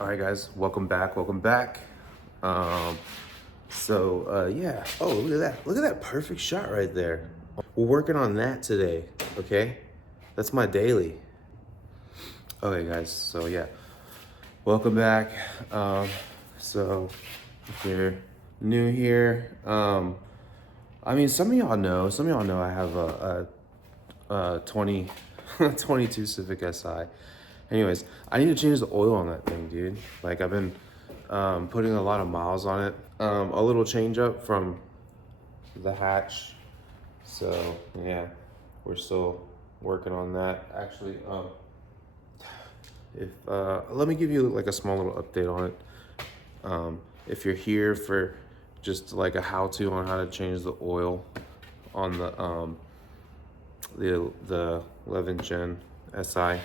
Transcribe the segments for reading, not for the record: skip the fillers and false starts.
All right, guys, welcome back. Yeah. Oh, look at that. Look at that perfect shot right there. We're working on that today, okay? That's my daily. Okay, guys, so yeah, welcome back. So if you're new here, I mean, some of y'all know I have a 22 Civic Si. Anyways, I need to change the oil on that thing, dude. Like, I've been putting a lot of miles on it. A little change up from the hatch. So yeah, we're still working on that. Actually, if let me give you like a small little update on it. If you're here for just like a how-to on how to change the oil on the 11th gen Si,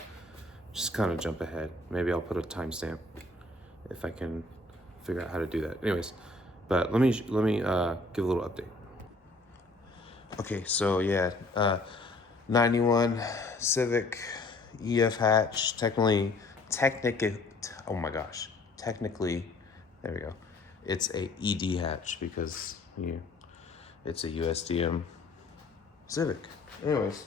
just kind of jump ahead. Maybe I'll put a timestamp if I can figure out how to do that. Anyways, but let me give a little update. Okay, so yeah, 91 Civic EF hatch. Oh my gosh, technically, there we go. It's a ED hatch because it's a USDM Civic. Anyways,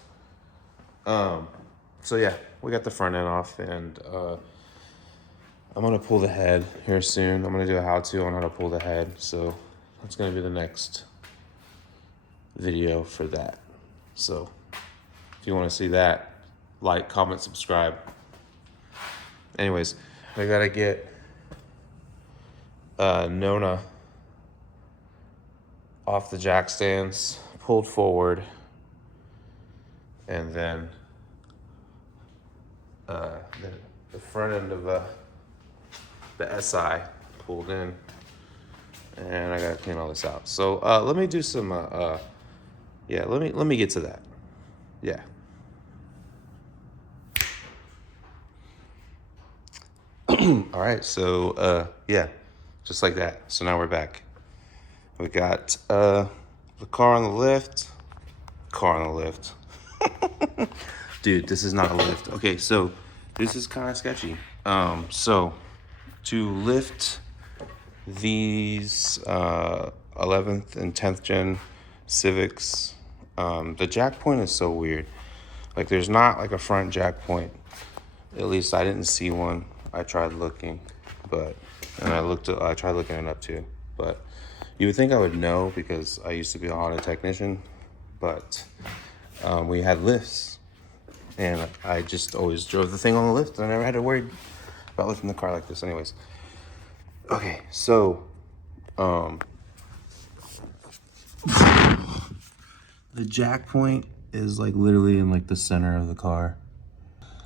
so yeah, we got the front end off, and I'm gonna pull the head here soon. I'm gonna do a how-to on how to pull the head, so that's gonna be the next video for that. So if you want to see that, like, comment, subscribe. Anyways, I gotta get Nona off the jack stands, pulled forward, and then the front end of the SI pulled in, and I gotta clean all this out. So let me do some yeah, let me get to that. Yeah. All right, so yeah, just like that. So now we're back. We got the car on the lift. Dude, this is not a lift. Okay, so this is kind of sketchy. So to lift these 11th and 10th gen Civics, the jack point is so weird. Like, there's not like a front jack point. At least I didn't see one. I tried looking, I tried looking it up too. But you would think I would know because I used to be an auto technician, but we had lifts, and I just always drove the thing on the lift. I never had to worry about lifting the car like this. Anyways, okay, so the jack point is like literally in like the center of the car.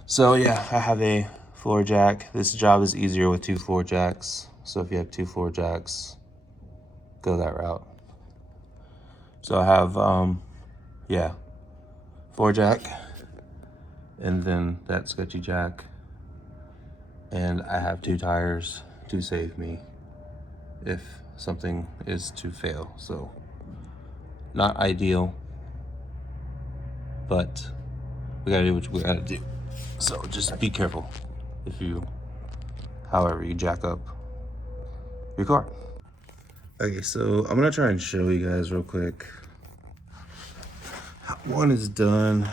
So yeah, I have a floor jack. This job is easier with 2 floor jacks. So if you have 2 floor jacks, go that route. So I have, yeah, floor jack, and then that sketchy jack. And I have 2 tires to save me if something is to fail. So not ideal, but we gotta do what we gotta do. So just be careful however you jack up your car. Okay, so I'm gonna try and show you guys real quick. One is done.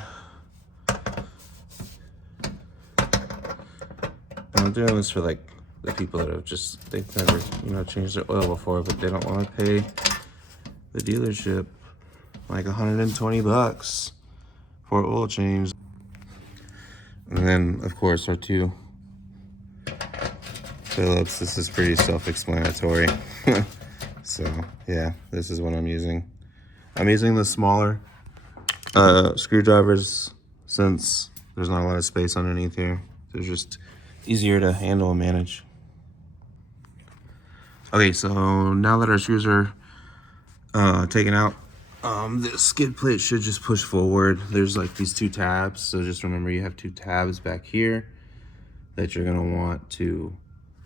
I'm doing this for like the people that they've never, changed their oil before, but they don't want to pay the dealership like $120 for oil change. And then, of course, our 2 Phillips. This is pretty self-explanatory. So, yeah, this is what I'm using. I'm using the smaller screwdrivers since there's not a lot of space underneath here. They're just easier to handle and manage. Okay, so now that our screws are taken out, the skid plate should just push forward. There's like these 2 tabs, so just remember you have 2 tabs back here that you're gonna want to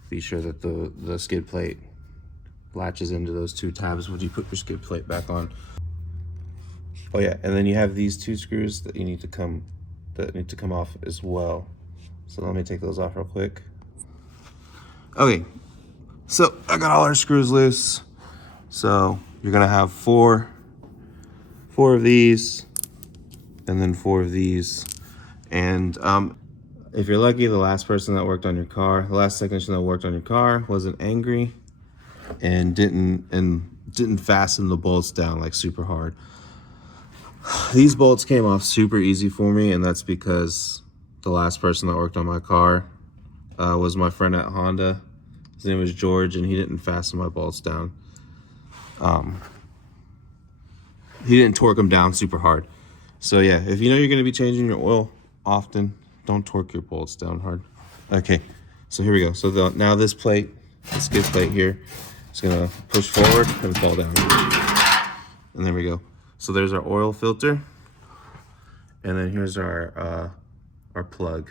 be sure that the skid plate latches into those 2 tabs when you put your skid plate back on. Oh yeah, and then you have these 2 screws that need to come off as well. So let me take those off real quick. Okay, so I got all our screws loose. So you're gonna have four of these, and then 4 of these. And if you're lucky, the last person that worked on your car, the last technician that worked on your car wasn't angry and didn't fasten the bolts down like super hard. These bolts came off super easy for me, and that's because the last person that worked on my car was my friend at Honda. His name was George, and he didn't fasten my bolts down. He didn't torque them down super hard. So yeah, if you know you're gonna be changing your oil often, don't torque your bolts down hard. Okay, so here we go. So now this plate, the skid plate here, is gonna push forward and fall down. And there we go. So there's our oil filter. And then here's our plug.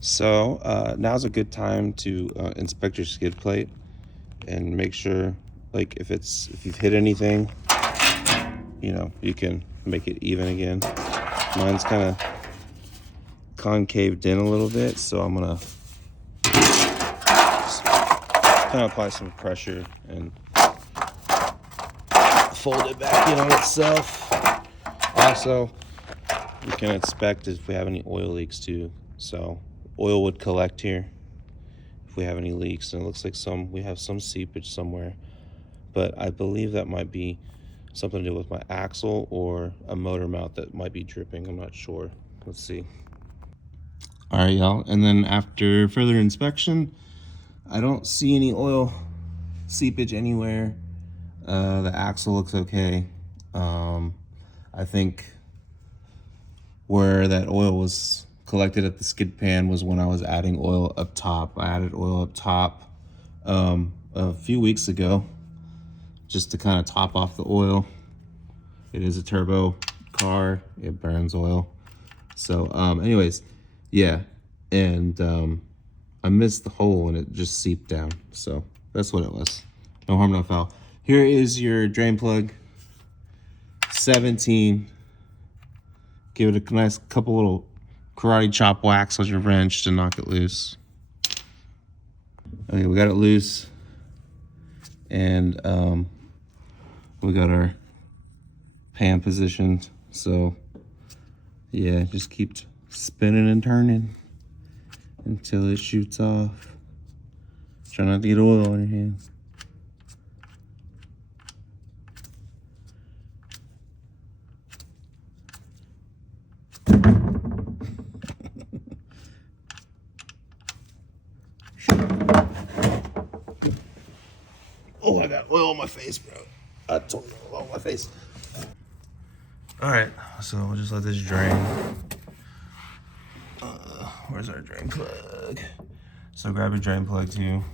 So now's a good time to inspect your skid plate and make sure, like, if you've hit anything, you know, you can make it even again. Mine's kind of concaved in a little bit, so I'm gonna kind of apply some pressure and fold it back in on itself. Also, we can inspect if we have any oil leaks too. So oil would collect here if we have any leaks, and it looks like we have some seepage somewhere, but I believe that might be something to do with my axle or a motor mount that might be dripping. I'm not sure. Let's see. All right, y'all. And then after further inspection, I don't see any oil seepage anywhere. The axle looks okay. I think where that oil was collected at the skid pan was when I was adding oil up top. I added oil up top a few weeks ago, just to kind of top off the oil. It is a turbo car, it burns oil. So anyways, yeah, and I missed the hole and it just seeped down. So that's what it was. No harm, no foul. Here is your drain plug, 17. Give it a nice couple little karate chop whacks on your wrench to knock it loose. Okay, we got it loose. And we got our pan positioned. So yeah, just keep spinning and turning until it shoots off. Try not to get oil on your hands. Oh, I got oil on my face, bro. I totally got oil on my face. All right, so we'll just let this drain. Where's our drain plug? So grab your drain plug too.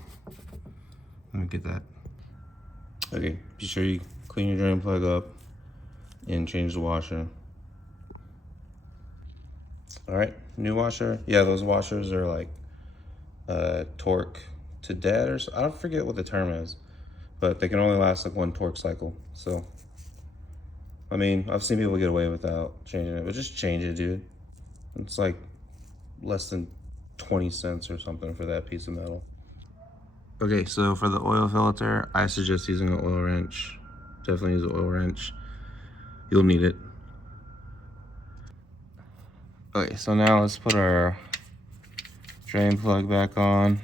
Let me get that. Okay, be sure you clean your drain plug up and change the washer. All right, new washer. Yeah, those washers are like torque to dead, or I don't forget what the term is, but they can only last like 1 torque cycle. So, I mean, I've seen people get away without changing it, but just change it, dude. It's like less than 20 cents or something for that piece of metal. Okay, so for the oil filter, I suggest using an oil wrench. Definitely use an oil wrench. You'll need it. Okay, so now let's put our drain plug back on.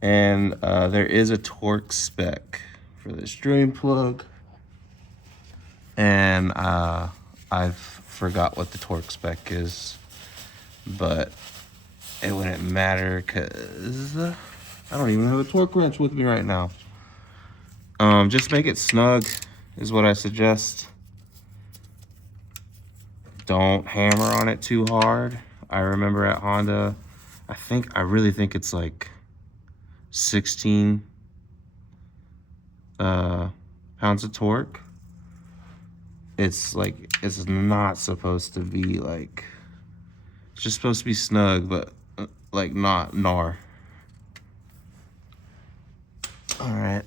And there is a torque spec for this drain plug. And I've forgot what the torque spec is, but it wouldn't matter because I don't even have a torque wrench with me right now. Just make it snug is what I suggest. Don't hammer on it too hard. I remember at Honda, I really think it's like 16 pounds of torque. It's not supposed to be like, it's just supposed to be snug, but like not gnar. All right,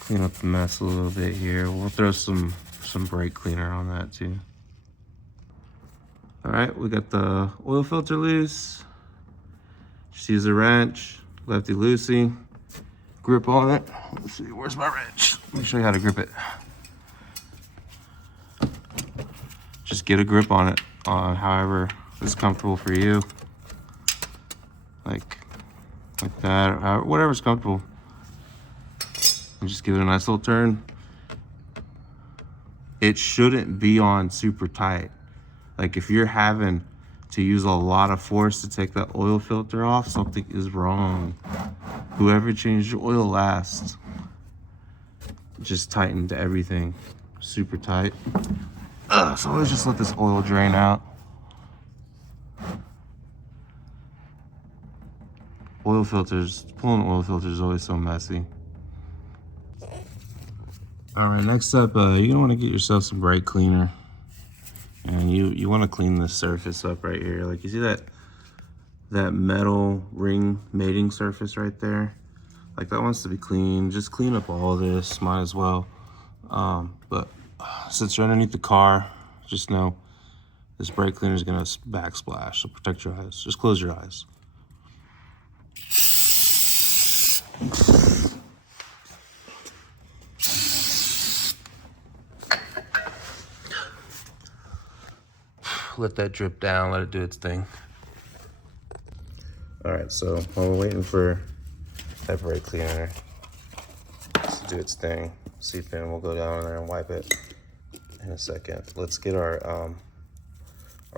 clean up the mess a little bit here. We'll throw some brake cleaner on that too. All right, we got the oil filter loose. Just use a wrench, lefty loosey, grip on it. Let's see, where's my wrench? Let me show you how to grip it. Just get a grip on it, however is comfortable for you. Like that, or however, whatever's comfortable. And just give it a nice little turn. It shouldn't be on super tight. Like if you're having to use a lot of force to take that oil filter off, something is wrong. Whoever changed your oil last just tightened everything super tight. So let's just let this oil drain out. Oil filters, pulling oil filters is always so messy. All right, next up, you're gonna wanna get yourself some brake cleaner. And you wanna clean the surface up right here. Like you see that metal ring mating surface right there? Like that wants to be clean. Just clean up all of this, might as well. But since you're underneath the car, just know this brake cleaner is gonna backsplash, so protect your eyes. Just close your eyes. Let that drip down, let it do its thing. All right, so while we're waiting for that brake cleaner to do its thing, seep in, we'll go down there and wipe it in a second. Let's get our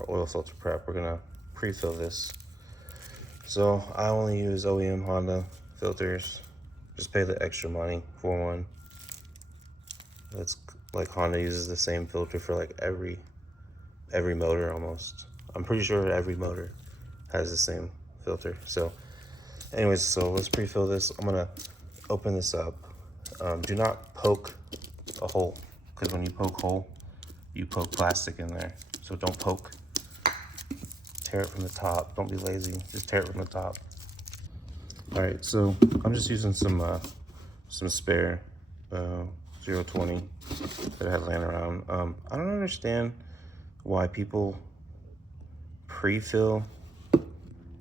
oil filter prep. We're gonna pre-fill this. So I only use OEM Honda filters. Just pay the extra money for one. It's like Honda uses the same filter for like every motor almost. I'm pretty sure every motor has the same filter. So anyways, so let's pre-fill this. I'm gonna open this up. Do not poke a hole, because when you poke hole, you poke plastic in there. So don't poke. Tear it from the top. Don't be lazy. Just tear it from the top. All right, so I'm just using some spare 020 that I had laying around. I don't understand why people pre-fill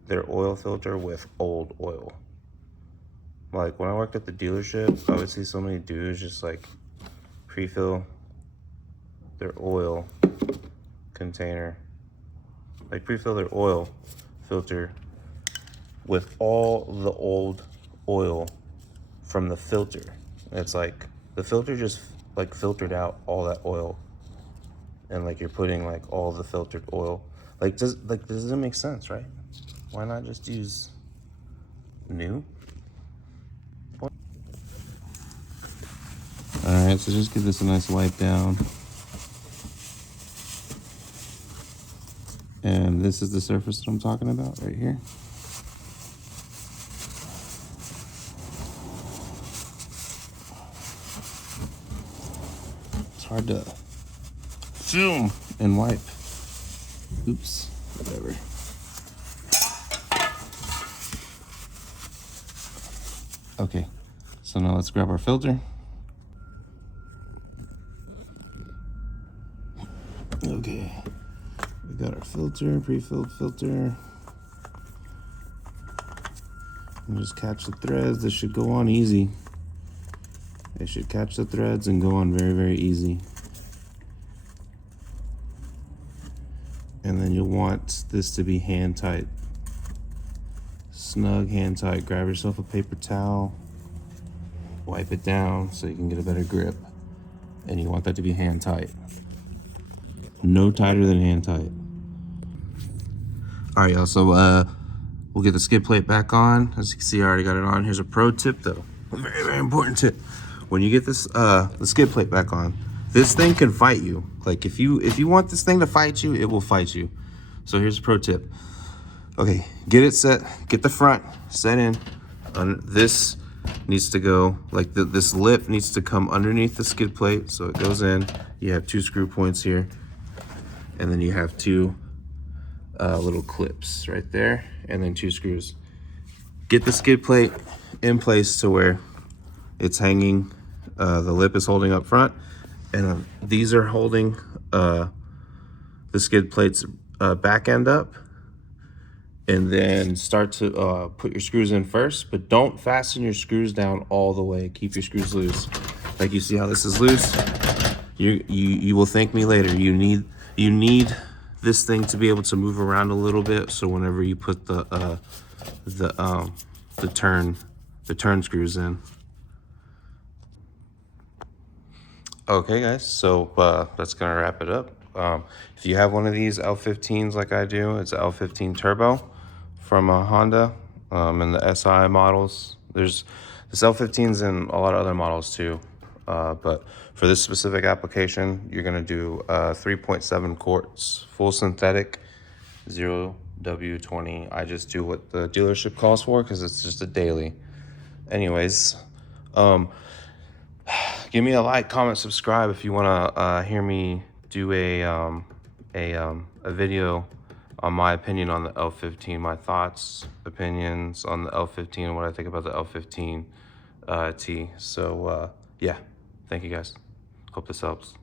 their oil filter with old oil. Like when I worked at the dealership, I would see so many dudes just like pre-fill their oil container, like pre-fill their oil filter with all the old oil from the filter. It's like the filter just like filtered out all that oil, and like you're putting like all the filtered oil. Like doesn't make sense, right? Why not just use new? All right, so just give this a nice wipe down. And this is the surface that I'm talking about right here. It's hard to film and wipe. Oops, whatever. Okay, so now let's grab our filter. Okay, we got our filter, pre-filled filter. And just catch the threads. This should go on easy. It should catch the threads and go on very, very easy. And then you'll want this to be hand tight. Snug, hand tight. Grab yourself a paper towel, wipe it down so you can get a better grip. And you want that to be hand tight. No tighter than hand tight. All right, y'all, so we'll get the skid plate back on. As you can see, I already got it on. Here's a pro tip though, a very, very important tip. When you get this the skid plate back on, this thing can fight you. Like if you want this thing to fight you, it will fight you. So here's a pro tip. Okay, get it set, get the front set in. This needs to go, like this lip needs to come underneath the skid plate, so it goes in. You have 2 screw points here, and then you have 2 little clips right there, and then 2 screws. Get the skid plate in place to where it's hanging, the lip is holding up front, and these are holding the skid plates back end up, and then start to put your screws in first, but don't fasten your screws down all the way. Keep your screws loose. Like, you see how this is loose? You will thank me later. You need this thing to be able to move around a little bit, so whenever you put the turn screws in. Okay, guys, so that's gonna wrap it up. If you have one of these L15s like I do, it's an L15 Turbo from Honda, and the SI models. There's this L15's in a lot of other models too, but for this specific application, you're gonna do 3.7 quarts, full synthetic, 0W20. I just do what the dealership calls for because it's just a daily. Anyways, give me a like, comment, subscribe if you want to hear me do a video on my opinion on the L15, my thoughts, opinions on the L15, what I think about the L15 T. So yeah, thank you guys. Hope this helps.